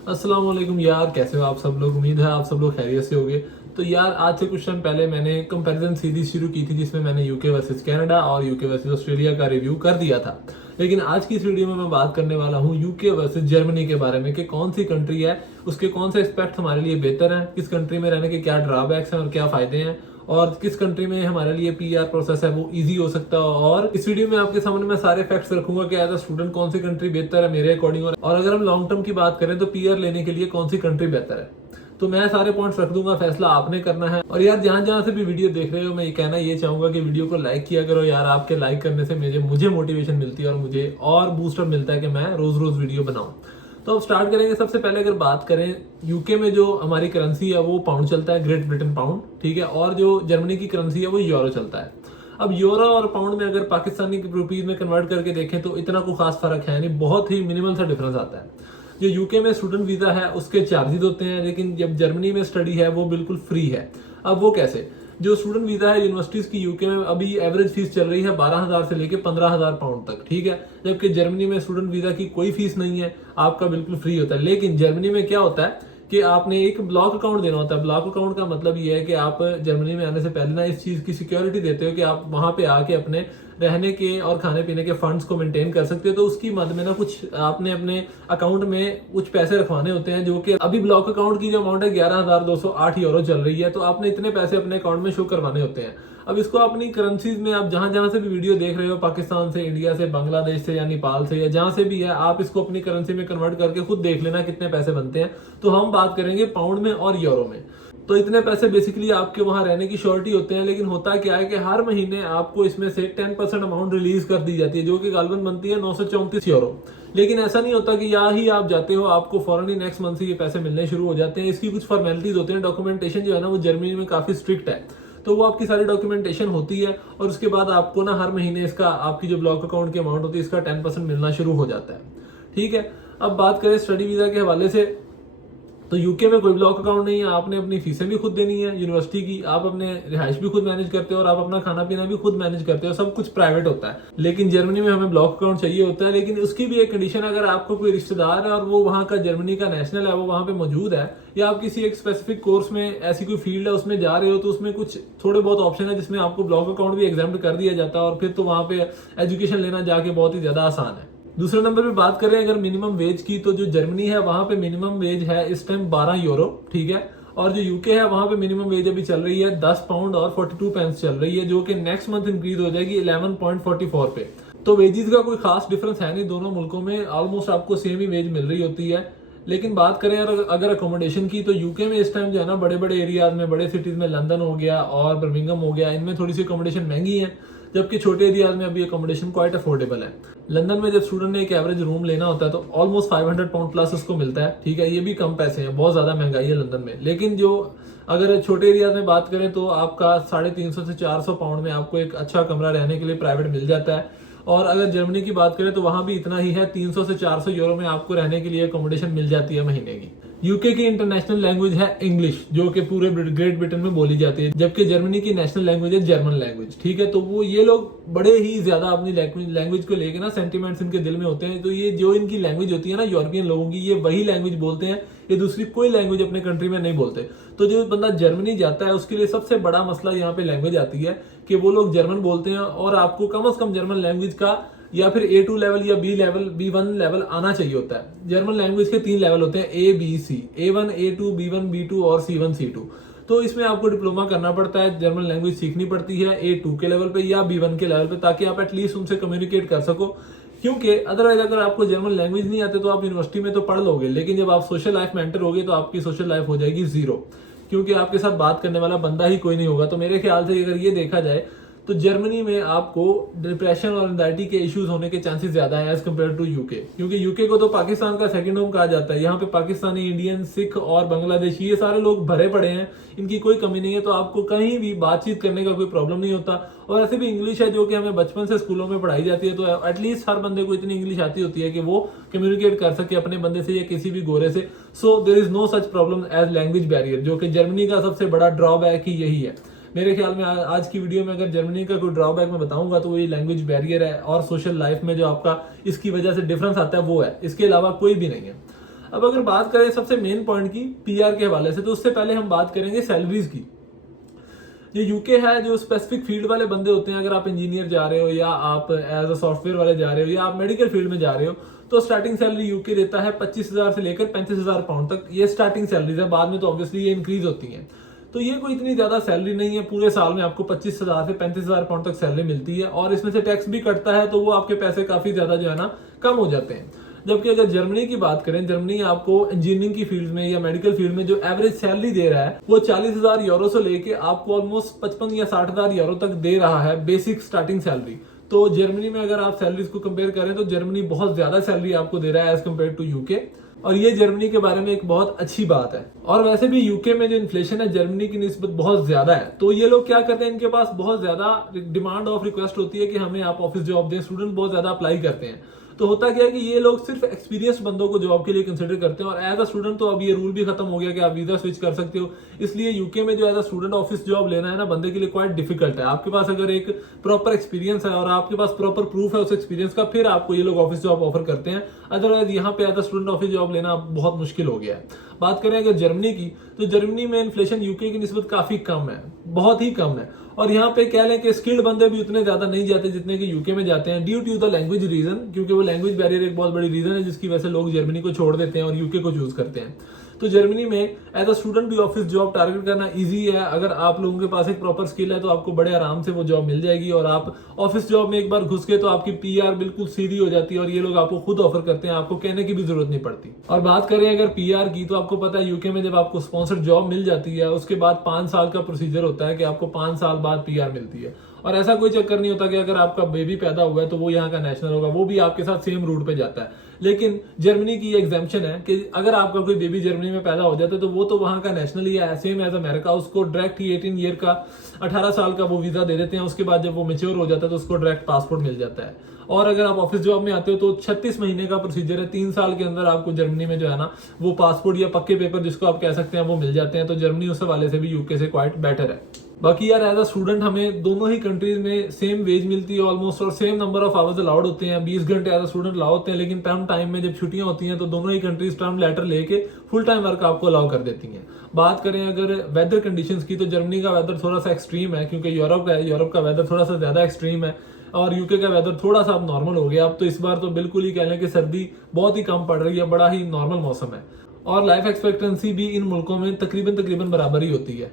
अस्सलाम वालेकुम यार, कैसे हो आप सब लोग। उम्मीद है आप सब लोग खैरियत से होगे। तो यार आज से कुछ टाइम पहले मैंने कंपैरिजन सीरीज शुरू की थी जिसमें मैंने यूके वर्सेस कनाडा और यूके वर्सेस ऑस्ट्रेलिया का रिव्यू कर दिया था। लेकिन आज की इस वीडियो में मैं बात करने वाला हूँ यूके वर्सेस जर्मनी के बारे में कि कौन सी कंट्री है, उसके कौन से एस्पेक्ट हमारे लिए बेहतर हैं, किस कंट्री में रहने के क्या ड्रॉबैक्स हैं और क्या फायदे हैं, और किस कंट्री में हमारे लिए पीआर प्रोसेस है वो इजी हो सकता है। और इस वीडियो में आपके सामने मैं सारे फैक्ट्स रखूंगा कि एज अ स्टूडेंट कौन सी कंट्री बेहतर है मेरे अकॉर्डिंग, और अगर हम लॉन्ग टर्म की बात करें तो पीआर लेने के लिए कौन सी कंट्री बेहतर है। तो मैं सारे पॉइंट्स रख दूंगा, फैसला आपने करना है। और यार जहां जहां से भी वीडियो देख रहे हो, मैं ये कहना ये चाहूंगा कि वीडियो को लाइक किया करो यार। आपके लाइक करने से मुझे मोटिवेशन मिलती है और मुझे और बूस्टअप मिलता है कि मैं रोज रोज वीडियो बनाऊं। तो अब स्टार्ट करेंगे। सबसे पहले अगर बात करें, यूके में जो हमारी करेंसी है वो पाउंड चलता है, ग्रेट ब्रिटेन पाउंड, ठीक है। और जो जर्मनी की करेंसी है वो यूरो चलता है। अब यूरो और पाउंड में अगर पाकिस्तानी रुपीज में कन्वर्ट करके देखें तो इतना कोई खास फर्क है नहीं, बहुत ही मिनिमल सा डिफरेंस आता है। जो यूके में स्टूडेंट वीजा है उसके चार्जेस होते हैं, लेकिन जब जर्मनी में स्टडी है वो बिल्कुल फ्री है। अब वो कैसे? जो स्टूडेंट वीजा है यूनिवर्सिटीज की यूके में अभी एवरेज फीस चल रही है 12,000 से लेके 15,000 पाउंड तक, ठीक है। जबकि जर्मनी में स्टूडेंट वीजा की कोई फीस नहीं है, आपका बिल्कुल फ्री होता है। लेकिन जर्मनी में क्या होता है कि आपने एक ब्लॉक अकाउंट देना होता है। ब्लॉक अकाउंट का मतलब ये है कि आप जर्मनी में आने से पहले ना इस चीज की सिक्योरिटी देते हो कि आप वहां पे आके अपने रहने के और खाने पीने के फंड्स को मेंटेन कर सकते हो। तो उसकी मद में ना कुछ आपने अपने अकाउंट में कुछ पैसे रखवाने होते हैं, जो कि अभी ब्लॉक अकाउंट की जो अमाउंट है 11,208 यूरो चल रही है। तो आपने इतने पैसे अपने अकाउंट में शो करवाने होते हैं। अब इसको अपनी करेंसीज में आप जहां जहां से भी वीडियो देख रहे हो, पाकिस्तान से, इंडिया से, बांग्लादेश से या नेपाल से या जहां से भी है, आप इसको अपनी करेंसी में कन्वर्ट करके खुद देख लेना कितने पैसे बनते हैं। तो हम बात करेंगे पाउंड में और यूरो में। तो इतने पैसे बेसिकली आपके वहां रहने की श्योरिटी होते हैं। लेकिन होता क्या है कि हर महीने आपको इसमें से 10% अमाउंट रिलीज कर दी जाती है, जो कि गालबन बनती है 934 यूरो। लेकिन ऐसा नहीं होता कि यहाँ ही आप जाते हो आपको फौरन ही नेक्स्ट मंथ से ये पैसे मिलने शुरू हो जाते हैं। इसकी कुछ फॉर्मेलिटीज होती हैं। डॉक्यूमेंटेशन जो है ना वो जर्मनी में काफी स्ट्रिक्ट है। तो वो आपकी सारी डॉक्यूमेंटेशन होती है और उसके बाद आपको ना हर महीने इसका, आपकी जो ब्लॉक अकाउंट की अमाउंट होती है, इसका 10% मिलना शुरू हो जाता है, ठीक है। अब बात करें स्टडी वीजा के हवाले से, तो यूके में कोई ब्लॉक अकाउंट नहीं है। आपने अपनी फीसें भी खुद देनी है यूनिवर्सिटी की, आप अपने रिहाइश भी खुद मैनेज करते हो और आप अपना खाना पीना भी खुद मैनेज करते हो, सब कुछ प्राइवेट होता है। लेकिन जर्मनी में हमें ब्लॉक अकाउंट चाहिए होता है। लेकिन उसकी भी एक कंडीशन, अगर आपको कोई रिश्तेदार है और वो वहाँ का जर्मनी का नेशनल है, वो वहाँ पे मौजूद है, या आप किसी एक स्पेसिफिक कोर्स में ऐसी कोई फील्ड है उसमें जा रहे हो, तो उसमें कुछ थोड़े बहुत ऑप्शन है जिसमें आपको ब्लॉक अकाउंट भी एग्जाम्प्ट कर दिया जाता है। और फिर तो वहाँ पे एजुकेशन लेना जाके बहुत ही ज्यादा आसान है। दूसरे नंबर पे बात करें अगर मिनिमम वेज की, तो जो जर्मनी है वहां पे मिनिमम वेज है इस टाइम 12 यूरो, ठीक है। और जो यूके है वहां पे मिनिमम वेज अभी चल रही है 10 पाउंड और 42 पेंस चल रही है, जो कि नेक्स्ट मंथ इंक्रीज हो जाएगी 11.44 पे। तो वेजेस का कोई खास डिफरेंस है नहीं, दोनों मुल्कों में ऑलमोस्ट आपको सेम ही वेज मिल रही होती है। लेकिन बात करें अगर अकोमोडेशन की, तो यूके में इस टाइम जो है ना बड़े बड़े एरियाज में, बड़े सिटीज में, लंदन हो गया और बर्मिंघम हो गया, इनमें थोड़ी सी अकोमोडेशन महंगी है। जबकि छोटे एरियाज में अभी अकोमोडेशन क्वाइट अफोर्डेबल है। लंदन में जब स्टूडेंट ने एक एवरेज रूम लेना होता है तो ऑलमोस्ट 500 पाउंड प्लस उसको मिलता है, ठीक है। ये भी कम पैसे हैं, बहुत ज्यादा महंगाई है लंदन में। लेकिन जो अगर छोटे एरियाज में बात करें तो आपका 350 से 400 पाउंड में आपको एक अच्छा कमरा रहने के लिए प्राइवेट मिल जाता है। और अगर जर्मनी की बात करें तो वहां भी इतना ही है, 300 से 400 यूरो में आपको रहने के लिए अकोमोडेशन मिल जाती है महीने की। यूके की इंटरनेशनल लैंग्वेज है इंग्लिश, जो कि पूरे ग्रेट ब्रिटेन में बोली जाती है। जबकि जर्मनी की नेशनल लैंग्वेज है जर्मन लैंग्वेज, ठीक है। तो वो ये लोग बड़े ही ज्यादा अपनी लैंग्वेज को लेके ना सेंटिमेंट्स इनके दिल में होते हैं। तो ये जो इनकी लैंग्वेज होती है ना यूरोपियन लोगों की, ये वही लैंग्वेज बोलते हैं, ये दूसरी कोई लैंग्वेज अपने कंट्री में नहीं बोलते। तो जो बंदा जर्मनी जाता है उसके लिए सबसे बड़ा मसला यहाँ पे लैंग्वेज आती है कि वो लोग जर्मन बोलते हैं और आपको कम से कम जर्मन लैंग्वेज का या फिर A2 लेवल या B1 लेवल आना चाहिए होता है। जर्मन लैंग्वेज के 3 लेवल होते हैं, A B C, A1 A2 B1 B2 और C1 C2। तो इसमें आपको डिप्लोमा करना पड़ता है, जर्मन लैंग्वेज सीखनी पड़ती है A2 के लेवल पे या B1 के लेवल पे, ताकि आप एटलीस्ट उनसे कम्युनिकेट कर सको। क्योंकि अदरवाइज अगर आपको जर्मन लैंग्वेज नहीं आते तो आप यूनिवर्सिटी में तो पढ़ लोगे, लेकिन जब आप सोशल लाइफ में एंटर होगे तो आपकी सोशल लाइफ हो जाएगी जीरो, क्योंकि आपके साथ बात करने वाला बंदा ही कोई नहीं होगा। तो मेरे ख्याल से अगर ये देखा जाए तो जर्मनी में आपको डिप्रेशन और एंजाइटी के इश्यूज होने के चांसेस ज्यादा है एज कम्पेयर टू यूके। क्योंकि यूके को तो पाकिस्तान का सेकंड होम कहा जाता है। यहाँ पे पाकिस्तानी, इंडियन, सिख और बांग्लादेशी ये सारे लोग भरे पड़े हैं, इनकी कोई कमी नहीं है। तो आपको कहीं भी बातचीत करने का कोई प्रॉब्लम नहीं होता। और ऐसे भी इंग्लिश है जो कि हमें बचपन से स्कूलों में पढ़ाई जाती है। तो एटलीस्ट हर बंदे को इतनी इंग्लिश आती होती है कि वो कम्युनिकेट कर सके अपने बंदे से या किसी भी गोरे से। So there is no such problem as language barrier, जो कि जर्मनी का सबसे बड़ा ड्रॉबैक ही यही है। मेरे ख्याल में आज की वीडियो में अगर जर्मनी का कोई ड्रॉबैक मैं बताऊंगा तो वो ये लैंग्वेज बैरियर है और सोशल लाइफ में जो आपका इसकी वजह से डिफरेंस आता है वो है, इसके अलावा कोई भी नहीं है। अब अगर बात करें सबसे मेन पॉइंट की पीआर के हवाले से, तो उससे पहले हम बात करेंगे सैलरीज की। ये यूके है, जो स्पेसिफिक फील्ड वाले बंदे होते हैं, अगर आप इंजीनियर जा रहे हो या आप एज अ सॉफ्टवेयर वाले जा रहे हो या आप मेडिकल फील्ड में जा रहे हो, तो स्टार्टिंग सैलरी यूके देता है 25,000 से लेकर 35,000 पाउंड तक। ये स्टार्टिंग सैलरीज है, बाद में तो ऑब्वियसली ये इंक्रीज होती हैं। तो ये कोई इतनी ज्यादा सैलरी नहीं है, पूरे साल में आपको 25,000 से 35,000 पाउंड तक सैलरी मिलती है, और इसमें से टैक्स भी कटता है, तो वो आपके पैसे काफी ज्यादा जो है ना कम हो जाते हैं। जबकि अगर जर्मनी की बात करें, जर्मनी आपको इंजीनियरिंग की फील्ड में या मेडिकल फील्ड में जो एवरेज सैलरी दे रहा है वो 40,000 यूरो से लेके आपको ऑलमोस्ट 55 या 60,000 यूरो तक दे रहा है बेसिक स्टार्टिंग सैलरी। तो जर्मनी में अगर आप सैलरीज को कंपेयर करें तो जर्मनी बहुत ज्यादा सैलरी आपको दे रहा है एज कम्पेयर टू यूके, और ये जर्मनी के बारे में एक बहुत अच्छी बात है। और वैसे भी यूके में जो इन्फ्लेशन है जर्मनी की निस्बत बहुत ज्यादा है, तो ये लोग क्या करते हैं, इनके पास बहुत ज्यादा डिमांड ऑफ रिक्वेस्ट होती है कि हमें आप ऑफिस जॉब दें, स्टूडेंट बहुत ज्यादा अप्लाई करते हैं। तो होता क्या है कि ये लोग सिर्फ एक्सपीरियंस बंदों को जॉब के लिए कंसिडर करते हैं, और एज अ स्टूडेंट तो अब ये रूल भी खत्म हो गया कि आप वीजा स्विच कर सकते हो। इसलिए यूके में जो as a student office job लेना है ना, बंदे के लिए क्वाइट डिफिकल्ट है। आपके पास अगर एक प्रॉपर एक्सपीरियंस है और आपके पास प्रॉपर प्रूफ है उस एक्सपीरियंस का, फिर आपको ये लोग ऑफिस जॉब ऑफर करते हैं। अदरवाइज यहाँ पे as a student office job लेना बहुत मुश्किल हो गया है। बात करें अगर जर्मनी की, तो जर्मनी में इन्फ्लेशन यूके की निस्बत काफी कम है, बहुत ही कम है। और यहाँ पे कह लें कि स्किल्ड बंदे भी उतने ज्यादा नहीं जाते जितने कि यूके में जाते हैं, due to the language reason, क्योंकि वो लैंग्वेज बैरियर एक बहुत बड़ी रीजन है जिसकी वजह से लोग जर्मनी को छोड़ देते हैं और यूके को चूज करते हैं। तो जर्मनी में एज अ स्टूडेंट भी ऑफिस जॉब टारगेट करना इजी है। अगर आप लोगों के पास एक प्रॉपर स्किल है तो आपको बड़े आराम से वो जॉब मिल जाएगी, और आप ऑफिस जॉब में एक बार घुस गए तो आपकी पीआर बिल्कुल सीधी हो जाती है, और ये लोग आपको खुद ऑफर करते हैं, आपको कहने की भी जरूरत नहीं पड़ती। और बात करें अगर पीआर की, तो आपको पता है यूके में जब आपको स्पॉन्सर्ड जॉब मिल जाती है उसके बाद 5 साल का प्रोसीजर होता है कि आपको 5 साल बाद पीआर मिलती है। और ऐसा कोई चक्कर नहीं होता कि अगर आपका बेबी पैदा हुआ है तो वो यहाँ का नेशनल होगा, वो भी आपके साथ सेम रूट पे जाता है। लेकिन जर्मनी की एग्जाम्पशन है कि अगर आपका कोई बेबी जर्मनी में पैदा हो जाता है तो वो तो वहां का नेशनल ही है, सेम एज अमेरिका। उसको डायरेक्ट ही 18 ईयर का 18 साल का वो वीजा दे देते हैं। उसके बाद जब वो मेच्योर हो जाता है तो उसको डायरेक्ट पासपोर्ट मिल जाता है। और अगर आप ऑफिस जॉब में आते हो तो 36 महीने का प्रोसीजर है, 3 साल के अंदर आपको जर्मनी में जो है ना वो पासपोर्ट या पक्के पेपर जिसको आप कह सकते हैं वो मिल जाते हैं। तो जर्मनी उस हवाले से भी यूके से क्वाइट बेटर है। बाकी यार एज अ स्टूडेंट हमें दोनों ही कंट्रीज में सेम वेज मिलती है ऑलमोस्ट, और same number of hours allowed होते हैं, 20 घंटे एज अ स्टूडेंट अलाउ होते हैं। लेकिन टर्म टाइम में जब छुट्टियां होती हैं तो दोनों ही कंट्रीज टर्म लेटर लेके फुल टाइम वर्क आपको अलाउ कर देती हैं। बात करें अगर वेदर कंडीशंस की, तो जर्मनी का वेदर थोड़ा सा एक्सट्रीम है क्योंकि यूरोप का वेदर थोड़ा सा ज्यादा एक्सट्रीम है, और यूके का वेदर थोड़ा सा अब नॉर्मल हो गया। अब तो इस बार तो बिल्कुल ही कह लें कि सर्दी बहुत ही कम पड़ रही है, बड़ा ही नॉर्मल मौसम है, और लाइफ एक्सपेक्टेंसी भी इन मुल्कों में तकरीबन बराबर ही होती है।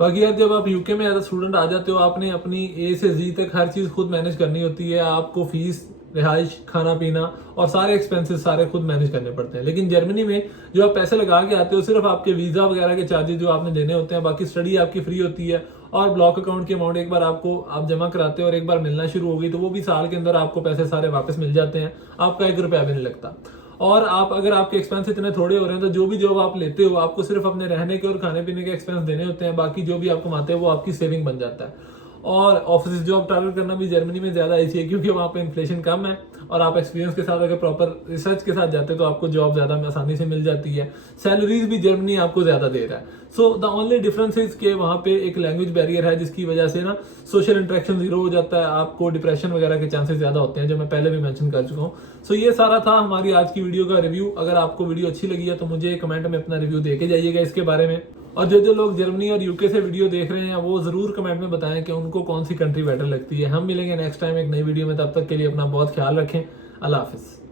बाकी यार जब आप यूके में एज अ स्टूडेंट आ जाते हो, आपने अपनी ए से जी तक हर चीज खुद मैनेज करनी होती है। आपको फीस, रिहाइश, खाना पीना और सारे एक्सपेंसेस सारे खुद मैनेज करने पड़ते हैं। लेकिन जर्मनी में जो आप पैसे लगा के आते हो, सिर्फ आपके वीजा वगैरह के चार्जेस जो आपने देने होते हैं, बाकी स्टडी आपकी फ्री होती है। और ब्लॉक अकाउंट की अमाउंट एक बार आप जमा कराते हो और एक बार मिलना शुरू हो गई तो वो भी साल के अंदर आपको पैसे सारे वापस मिल जाते हैं, आपका 1 रुपया भी नहीं लगता। और आप अगर आपके एक्सपेंस इतने थोड़े हो रहे हैं तो जो भी जॉब आप लेते हो आपको सिर्फ अपने रहने के और खाने पीने के एक्सपेंस देने होते हैं, बाकी जो भी आप कमाते हैं वो आपकी सेविंग बन जाता है। और ऑफिस जॉब टारगेट करना भी जर्मनी में ज्यादा इजी है क्योंकि वहाँ पे इन्फ्लेशन कम है, और आप एक्सपीरियंस के साथ अगर प्रॉपर रिसर्च के साथ जाते हैं तो आपको जॉब ज्यादा आसानी से मिल जाती है। सैलरीज भी जर्मनी आपको ज्यादा दे रहा है। So the only difference is के वहाँ पे एक लैंग्वेज बैरियर है जिसकी वजह से ना सोशल इंटरेक्शन जीरो हो जाता है, आपको डिप्रेशन वगैरह के चांसेस ज्यादा होते हैं, जो मैं पहले भी मेंशन कर चुका हूँ। सो ये सारा था हमारी आज की वीडियो का रिव्यू। अगर आपको वीडियो अच्छी लगी है तो मुझे कमेंट में अपना रिव्यू देके जाइएगा इसके बारे में। और जो लोग जर्मनी और यूके से वीडियो देख रहे हैं वो जरूर कमेंट में बताएं कि उनको कौन सी कंट्री बेटर लगती है। हम मिलेंगे नेक्स्ट टाइम एक नई वीडियो में, तब तक के लिए अपना बहुत ख्याल रखें। अल्लाह हाफिज।